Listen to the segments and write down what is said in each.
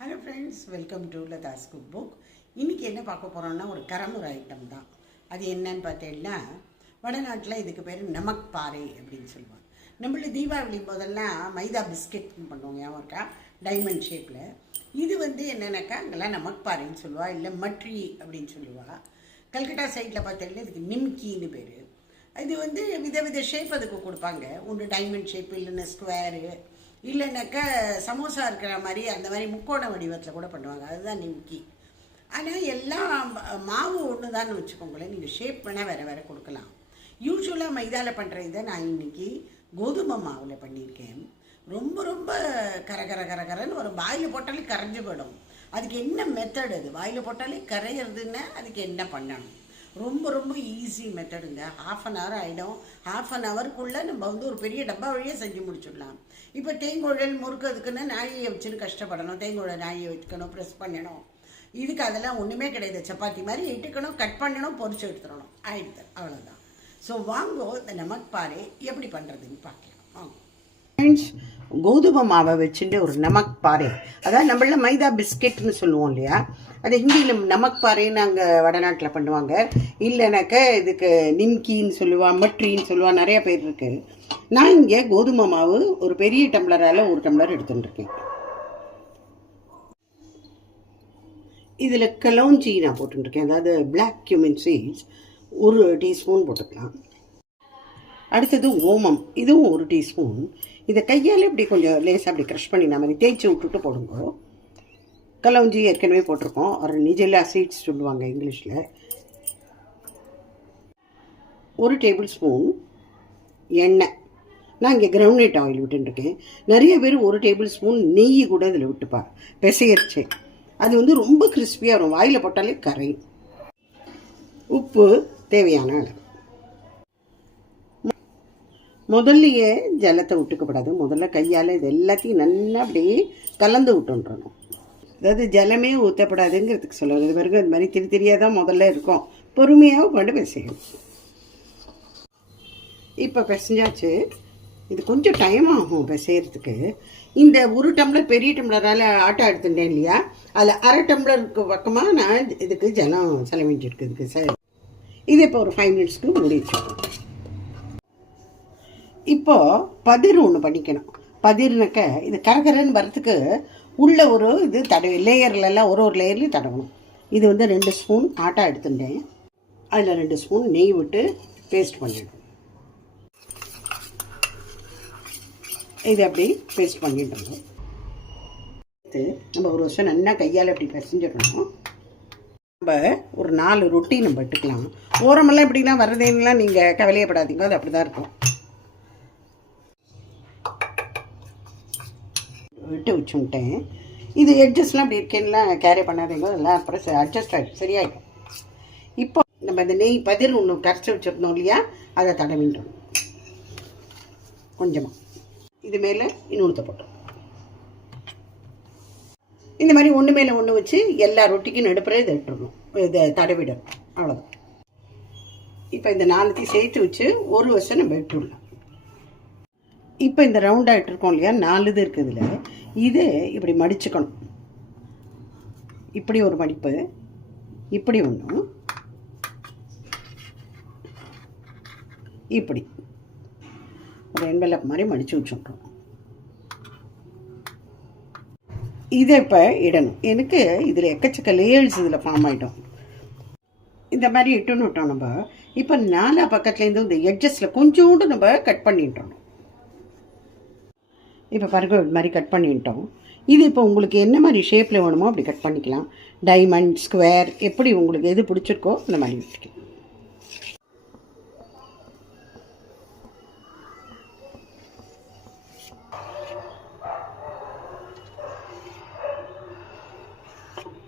Hello friends, welcome to Latha's cook book. இன்றைக்கி என்ன பார்க்க போகிறோம்னா ஒரு கரமுறை ஐட்டம் தான். அது என்னன்னு பார்த்தீங்கன்னா, வடநாட்டில் இதுக்கு பேர் நமக் பாறை அப்படின்னு சொல்லுவாங்க. நம்மள தீபாவளி போதெல்லாம் மைதா பிஸ்கெட் பண்ணுவோம், ஞாபகம் இருக்கா? டைமண்ட் ஷேப்பில். இது என்னென்னாக்கா அங்கெல்லாம் நமக் பாறைன்னு சொல்லுவா, இல்லை மட்ரி அப்படின்னு சொல்லுவா. கல்கட்டா சைடில் பார்த்தீங்கன்னா இதுக்கு நிம்கின்னு பேர். இது விதவித ஷேப் அதுக்கு கொடுப்பாங்க. ஒன்று டைமண்ட் ஷேப், இல்லைன்னா ஸ்கொயரு, இல்லைன்னாக்கா சமோசா இருக்கிற மாதிரி அந்த மாதிரி முக்கோண வடிவத்தில் கூட பண்ணுவாங்க. அதுதான் நிம்கி. ஆனால் எல்லாம் மாவு ஒன்று தான் வச்சுக்கோங்களேன். நீங்கள் ஷேப் வேணால் வேறு வேறு கொடுக்கலாம். யூஸ்வலாக மைதாவில் பண்ணுற இதை நான் இன்றைக்கி கோதுமை மாவில் பண்ணியிருக்கேன். ரொம்ப ரொம்ப கரன்னு ஒரு வாயில் போட்டாலே கரைஞ்சி போயிடும். அதுக்கு என்ன மெத்தட்? அது வாயில் போட்டாலே கரையிறதுன்னா அதுக்கு என்ன பண்ணணும்? ரொம்ப ரொம்ப ஈஸி மெத்தடுங்க. ½ அன் ஹவர் ஆகிடும். ½ அன் ஹவருக்குள்ளே நம்ம ஒரு பெரிய டப்பா வழியாக செஞ்சு முடிச்சிடலாம். இப்போ தேங்குழல் முறுக்கு அதுக்குன்னு நாயை வச்சுன்னு கஷ்டப்படணும். தேங்குழல் நாயை வைக்கணும், ப்ரெஸ் பண்ணணும். இதுக்கு அதெல்லாம் ஒன்றுமே கிடையாது. சப்பாத்தி மாதிரி இட்டுக்கணும், கட் பண்ணணும், பொரிச்சு எடுத்துடணும், ஆயிடுது, அவ்வளோதான். ஸோ வாங்கோ இந்த நமக் பாறை எப்படி பண்ணுறதுன்னு பார்க்கலாம். வாங்க ஃப்ரெண்ட்ஸ், கோதுமை மாவை வச்சுட்டு ஒரு நமக் பாறை, அதாவது நம்மள மைதா பிஸ்கெட்னு சொல்லுவோம் இல்லையா, அது ஹிந்தியில் நமக் பாறைன்னு அங்கே வடநாட்டில் பண்ணுவாங்க. இல்லைனாக்க இதுக்கு நிம்கின்னு சொல்லுவா, மட்ரின்னு சொல்லுவா, நிறைய பேர் இருக்குது. நான் இங்கே கோதுமை மாவு ஒரு பெரிய டம்ளரால் 1 டம்ளர் எடுத்துட்டுருக்கேன். இதில் கலோஞ்சி நான் போட்டுருக்கேன், அதாவது பிளாக் cumin சீட்ஸ் 1 டீஸ்பூன் போட்டுக்கலாம். அடுத்தது ஓமம், இதுவும் 1 டீஸ்பூன். இதை கையால் இப்படி கொஞ்சம் லேசாக அப்படி க்ரஷ் பண்ணி நான் மாதிரி தேய்ச்சி விட்டுட்டு போடுங்க. கலவுஞ்சி ஏற்கனவே போட்டிருக்கோம், ஒரு நிஜெல்லா சீட்ஸ் சொல்லுவாங்க இங்கிலீஷில். 1 டேபிள் ஸ்பூன் எண்ணெய். நான் இங்கே கிரவுண்ட்நட் ஆயில் விட்டுருக்கேன். நிறைய பேர் 1 டேபிள் ஸ்பூன் நெய் கூட இதில் விட்டுப்பா, பிசையரிச்சு. அது ரொம்ப கிறிஸ்பியாக வரும், வாயில் போட்டாலே கரையும். உப்பு தேவையான அளவு. முதல்லையே ஜலத்தை விட்டுக்கப்படாது. முதல்ல கையால் இது எல்லாத்தையும் நல்லா அப்படியே கலந்து விட்டுன்றணும். அதாவது ஜலமே ஊற்றப்படாதுங்கிறதுக்கு சொல்லுவாங்க. இது பிறகு அது மாதிரி திரியாக தான் முதல்ல இருக்கும். பொறுமையாக கொண்டு பிசையணும். இப்போ பிசைஞ்சாச்சு. இது கொஞ்சம் டைம் ஆகும் பிசையறதுக்கு. இந்த 1 டம்ளர் பெரிய டம்ளரால் ஆட்டா எடுத்துட்டேன் இல்லையா, அதில் ½ டம்ளருக்கு பக்கமாக நான் இதுக்கு ஜலம் செலவிஞ்சிருக்கு. இதுக்கு இது இப்போ ஒரு 5 மினிட்ஸ்க்கு மூடி வச்சுக்கணும். இப்போது பதிர் ஒன்று பண்ணிக்கணும். பதிர்னாக்க இது கரகரன்னு வரத்துக்கு உள்ள ஒரு இது லேயர்லெல்லாம் ஒரு லேயர்லையும் தடவணும். இது 2 ஸ்பூன் ஆட்டா எடுத்துட்டேன். அதில் 2 ஸ்பூன் நெய் விட்டு பேஸ்ட் பண்ணிடணும். இது அப்படி பேஸ்ட் பண்ணிடணும். நம்ம ஒரு வருஷம் நல்லா கையால் அப்படி பிசைஞ்சிடணும். நம்ம ஒரு 4 ரொட்டி நம்ம எடுத்துக்கலாம். ஓரமெல்லாம் எப்படின்னா வர்றதேலாம் நீங்கள் கவலையப்படாதீங்க, அது அப்படி தான் இருக்கும். விட்டு வச்சுட்டேன். இது எட்ஜஸ்லாம் அப்படி இருக்கேன்லாம் கேரி பண்ணாதீங்க, அதெல்லாம் அப்புறம் அட்ஜஸ்ட் ஆகிடும், சரியாயிடும். இப்போ நம்ம இந்த நெய் பதிர் ஒன்று கரைச்சி வச்சுருந்தோம் இல்லையா, அதை தடவின்றோம் கொஞ்சமாக. இது மேலே இன்னொருத்த போட்டோம். இந்த மாதிரி ஒன்று மேலே ஒன்று வச்சு எல்லா ரொட்டிக்கும் நடுப்புற இதை இட்டுடணும், இதை தடவிடணும், அவ்வளோதான். இப்போ இந்த 4த்தையும் சேர்த்து வச்சு ஒரு வருஷம் நம்ம இட்டுடலாம். இப்போ இந்த ரவுண்டாக இட்டுருக்கோம் இல்லையா, 4 இது இருக்குதுல, இது இப்படி மடிச்சுக்கணும். இப்படி ஒரு மடிப்பு, இப்படி ஒன்று, இப்படி ஒரு என்வெலப் மாதிரி மடித்து வச்சுட்டோம். இதை இப்போ இடணும். எனக்கு இதில் எக்கச்சக்க லேயர்ஸ் இதில் ஃபார்ம் ஆகிட்டோம். இந்த மாதிரி இட்டுன்னு விட்டோம் நம்ம. இப்போ 4 பக்கத்துலேருந்து இந்த எட்ஜஸில் கொஞ்சோண்டு நம்ம கட் பண்ணிட்டோம். இப்போ பாருங்க, இது மாதிரி கட் பண்ணிட்டோம். இது இப்போ உங்களுக்கு என்ன மாதிரி ஷேப்பில் வேணுமோ அப்படி கட் பண்ணிக்கலாம். டைமண்ட், ஸ்கொயர், எப்படி உங்களுக்கு எது பிடிச்சிருக்கோ அந்த மாதிரி வச்சுக்கலாம்.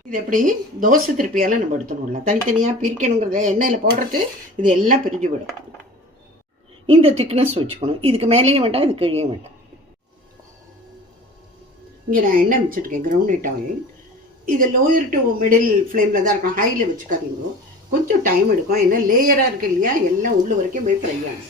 இது எப்படி தோசை திருப்பியால் நம்ம எடுத்துடலாம். தனித்தனியாக பிரிக்கணுங்கிறத எண்ணெயில் போடுறது இது எல்லாம் பிரிஞ்சு விடும். இந்த திக்னஸ் வச்சுக்கணும். இதுக்கு மேலேயும் வேண்டாம், இது கீழே வேண்டாம். இங்கே நான் எண்ணெய் வச்சுருக்கேன், கிரவுண்ட்நட் ஆயில். இது லோயர் டு மிடில் ஃப்ளேமில் தான் இருக்கும், ஹையில் வச்சுக்காதீங்க. கொஞ்சம் டைம் எடுக்கும், ஏன்னா லேயராக இருக்குது இல்லையா, எல்லாம் உள்ள வரைக்கும் போய் ஃப்ரை ஆகும்.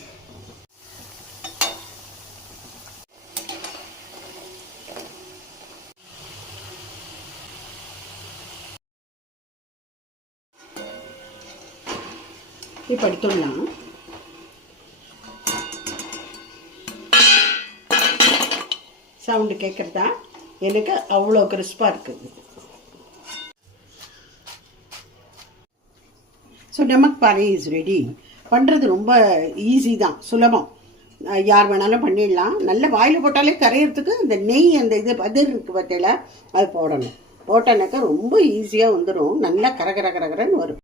இப்போ எடுத்துடலாம். சவுண்டு கேட்குறதா? எனக்கு அவ்வளோ கிறிஸ்பாக இருக்குது. ஸோ நமக் பாறை இஸ் ரெடி. பண்ணுறது ரொம்ப ஈஸி தான், சுலபம். யார் வேணாலும் பண்ணிடலாம். நல்ல வாயில் போட்டாலே கரையிறதுக்கு இந்த நெய் அந்த இது பதிர் இருக்குது பார்த்தீங்களா, அது போடணும். போட்டோன்னாக்கா ரொம்ப ஈஸியாக வந்துடும். நல்லா கரகரன்னு வரும்.